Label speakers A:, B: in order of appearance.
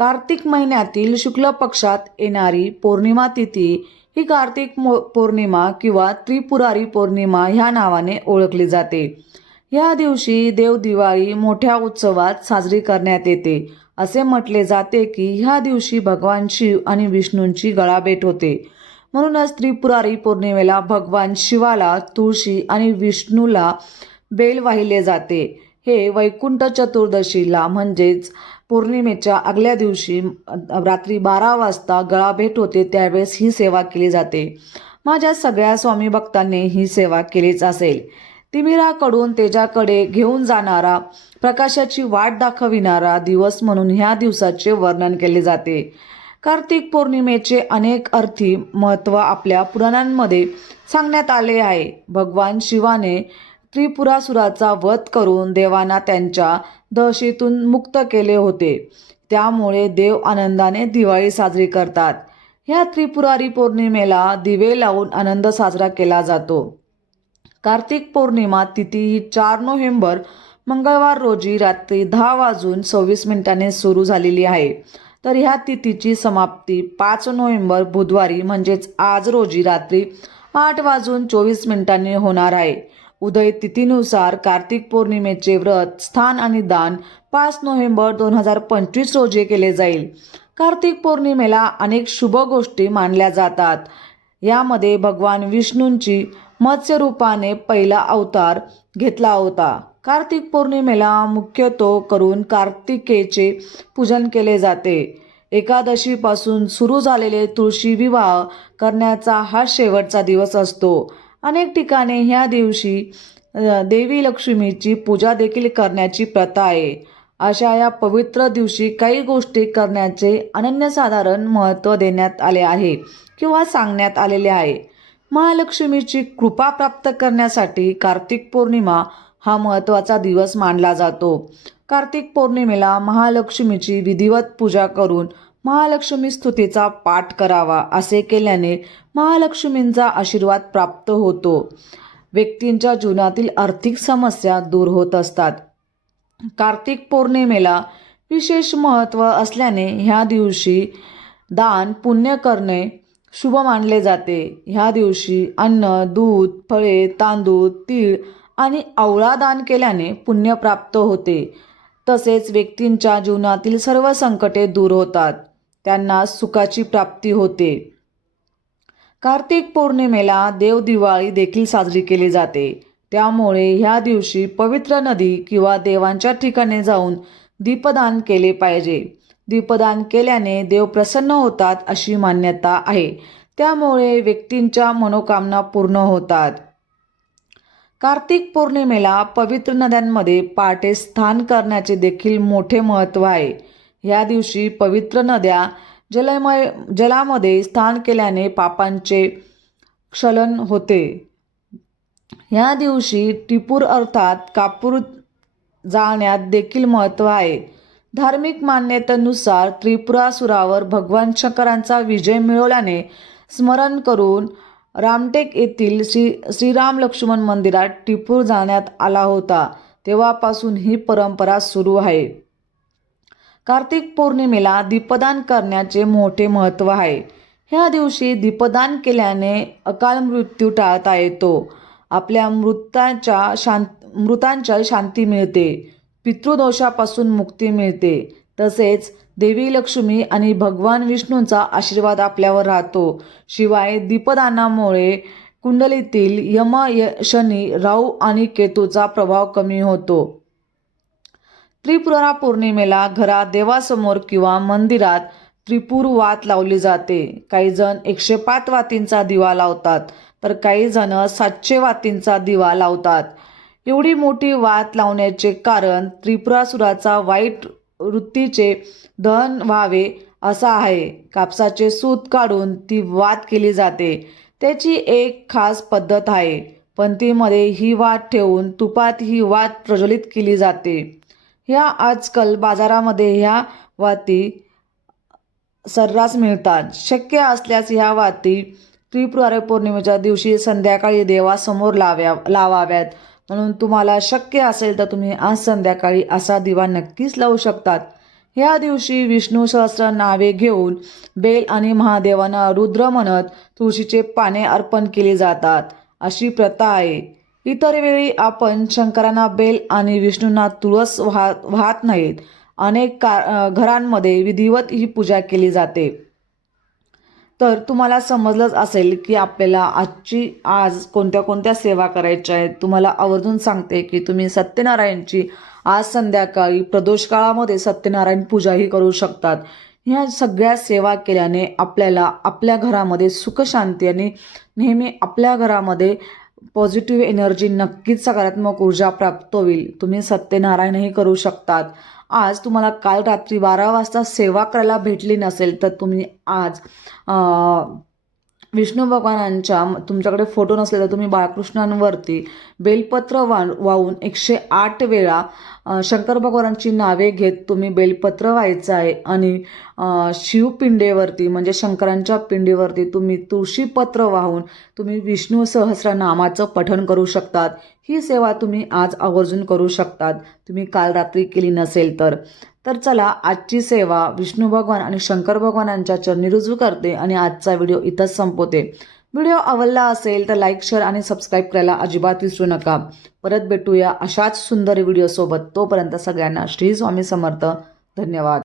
A: कार्तिक महिन्यातील शुक्ल पक्षात येणारी पौर्णिमा तिथी ही कार्तिक मो पौर्णिमा किंवा त्रिपुरारी पौर्णिमा ह्या नावाने ओळखली जाते. या दिवशी देव दिवाळी मोठ्या उत्सवात साजरी करण्यात येते. असे म्हटले जाते की ह्या दिवशी भगवान शिव आणि विष्णूंची गळाभेट होते. म्हणूनच त्रिपुरारी पौर्णिमेला भगवान शिवाला तुळशी आणि विष्णूला बेल वाहिले जाते. हे वैकुंठ चतुर्दशीला म्हणजेच पौर्णिमेच्या आगल्या दिवशी रात्री बारा वाजता गळाभेट होते त्यावेळेस ही सेवा केली जाते. माझ्या सगळ्या स्वामी भक्तांनी ही सेवा केलीच असेल. तिमिराकडून तेजाकडे घेऊन जाणारा प्रकाशाची वाट दाखविणारा दिवस म्हणून ह्या दिवसाचे वर्णन केले जाते. कार्तिक पौर्णिमेचे अनेक अर्थी महत्त्व आपल्या पुराणांमध्ये सांगण्यात आले आहे. भगवान शिवाने त्रिपुरासुराचा वध करून देवांना त्यांच्या दहशीतून मुक्त केले होते. त्यामुळे देव आनंदाने दिवाळी साजरी करतात. ह्या त्रिपुरारी पौर्णिमेला दिवे लावून आनंद साजरा केला जातो. कार्तिक पौर्णिमा तिथी ही चार नोव्हेंबर मंगळवार रोजी रात्री दहा वाजून सव्वीस मिनिटांनी सुरू झालेली आहे. तर ह्या तिथीची समाप्ती पाच नोव्हेंबर बुधवारी म्हणजेच आज रोजी रात्री आठ वाजून चोवीस मिनिटांनी होणार आहे. उदय तिथीनुसार कार्तिक पौर्णिमेचे व्रत स्थान आणि दान पाच नोव्हेंबर दोन हजार पंचवीस रोजी केले जाईल. कार्तिक पौर्णिमेला अनेक शुभ गोष्टी मानल्या जातात. यामध्ये भगवान विष्णूंची मत्स्य रूपाने पहिला अवतार घेतला होता. कार्तिक पौर्णिमेला मुख्यतो करून कार्तिकेचे पूजन केले जाते. एकादशीपासून सुरू झालेले तुळशी विवाह करण्याचा हा शेवटचा दिवस असतो. अनेक ठिकाणी ह्या दिवशी देवी लक्ष्मीची पूजा देखील करण्याची प्रथा आहे. अशा या पवित्र दिवशी काही गोष्टी करण्याचे अनन्यसाधारण महत्त्व देण्यात आले आहे किंवा सांगण्यात आलेले आहे. महालक्ष्मीची कृपा प्राप्त करण्यासाठी कार्तिक पौर्णिमा हा महत्त्वाचा दिवस मानला जातो. कार्तिक पौर्णिमेला महालक्ष्मीची विधिवत पूजा करून महालक्ष्मी स्तुतीचा पाठ करावा असे केल्याने महालक्ष्मींचा आशीर्वाद प्राप्त होतो. व्यक्तींच्या जीवनातील आर्थिक समस्या दूर होत असतात. कार्तिक पौर्णिमेला विशेष महत्त्व असल्याने ह्या दिवशी दान पुण्य करणे शुभ मानले जाते. ह्या दिवशी अन्न दूध फळे तांदूळ तीळ आणि आवळा दान केल्याने पुण्य प्राप्त होते. तसेच व्यक्तींच्या जीवनातील सर्व संकटे दूर होतात. त्यांना सुखाची प्राप्ती होते. कार्तिक पौर्णिमेला देवदिवाळी देखील साजरी केली जाते. त्यामुळे ह्या दिवशी पवित्र नदी किंवा देवांच्या ठिकाणी जाऊन दीपदान केले पाहिजे. दीपदान केल्याने देव प्रसन्न होतात अशी मान्यता आहे. त्यामुळे व्यक्तींच्या मनोकामना पूर्ण होतात. कार्तिक पौर्णिमेला पवित्र नद्यांमध्ये पहाटे स्नान करण्याचे देखील मोठे महत्त्व आहे. या दिवशी पवित्र नद्या जलमय जलामध्ये स्थान केल्याने पापांचे क्षलन होते. या दिवशी टिपूर अर्थात कापूर जाळण्यात देखील महत्त्व आहे. धार्मिक मान्यतेनुसार त्रिपुरासुरावर भगवान शंकरांचा विजय मिळवल्याने स्मरण करून रामटेक येथील श्री श्रीराम लक्ष्मण मंदिरात टिपूर जाण्यात आला होता. तेव्हापासून ही परंपरा सुरू आहे. कार्तिक पौर्णिमेला दीपदान करण्याचे मोठे महत्त्व आहे. ह्या दिवशी दीपदान केल्याने अकाल मृत्यू टाळता येतो. आपल्या मृतांच्या शांत मृतांच्या शांती मिळते. पितृदोषापासून मुक्ती मिळते. तसेच देवी लक्ष्मी आणि भगवान विष्णूंचा आशीर्वाद आपल्यावर राहतो. शिवाय दीपदानामुळे कुंडलीतील यम य शनी राहू आणि केतूचा प्रभाव कमी होतो. त्रिपुरा पौर्णिमेला घरात देवासमोर किंवा मंदिरात त्रिपूर वात लावली जाते. काही जण एकशे पाच वातींचा दिवा लावतात तर काही जण सातशे वातींचा दिवा लावतात. एवढी मोठी वात लावण्याचे कारण त्रिपुरासुराचा वाईट वृत्तीचे दहन व्हावे असा आहे. कापसाचे सूत काढून ती वात केली जाते. त्याची एक खास पद्धत आहे पंथीमध्ये ही वात ठेवून तुपात ही वात प्रज्वलित केली जाते. ह्या आजकाल बाजारामध्ये ह्या वाती सर्रास मिळतात. शक्य असल्यास ह्या वाती त्रिपुरारे पौर्णिमेच्या दिवशी संध्याकाळी देवासमोर लाव्या लावाव्यात. म्हणून तुम्हाला शक्य असेल तर तुम्ही आज संध्याकाळी असा दिवा नक्कीच लावू शकतात. ह्या दिवशी विष्णू सहस्र नावे घेऊन बेल आणि महादेवांना रुद्र म्हणत तुळशीचे पाने अर्पण केली जातात. अशी प्रथा आहे. इतर वेळी आपण शंकरांना बेल आणि विष्णूंना तुळस वाहत वाहत नाहीत. अनेक का घरांमध्ये विधिवत ही पूजा केली जाते. तर तुम्हाला समजलंच असेल की आपल्याला आजची आज कोणत्या कोणत्या सेवा करायच्या आहेत. तुम्हाला आवर्जून सांगते की तुम्ही सत्यनारायणची आज संध्याकाळी प्रदोष काळामध्ये सत्यनारायण पूजाही करू शकतात. ह्या सगळ्या सेवा केल्याने आपल्याला आपल्या घरामध्ये सुखशांती आणि नेहमी आपल्या घरामध्ये पॉझिटिव्ह एनर्जी नक्कीच सकारात्मक ऊर्जा प्राप्त होईल. तुम्ही सत्यनारायणही करू शकतात. आज तुम्हाला काल रात्री बारा वाजता सेवा करायला भेटली नसेल तर तुम्ही आज विष्णू भगवानांच्या तुमच्याकडे फोटो नसले तर तुम्ही बाळकृष्णांवरती बेलपत्र वा वाहून एकशे आठ वेळा शंकर भगवानांची नावे घेत तुम्ही बेलपत्र व्हायचं आहे आणि शिवपिंडेवरती म्हणजे शंकरांच्या पिंडीवरती तुम्ही तुळशीपत्र वाहून तुम्ही विष्णू सहस्रनामाचं पठण करू शकतात. ही सेवा तुम्ही आज आवर्जून करू शकतात. तुम्ही काल रात्री केली नसेल तर. तर चला आजची सेवा विष्णू भगवान आणि शंकर भगवानांच्या चरणी रुजू करते आणि आजचा व्हिडिओ इथंच संपवते. व्हिडिओ आवडला असेल तर लाईक शेअर आणि सबस्क्राईब करायला अजिबात विसरू नका. परत भेटूया अशाच सुंदर व्हिडिओसोबत. तोपर्यंत सगळ्यांना श्री स्वामी समर्थ. धन्यवाद.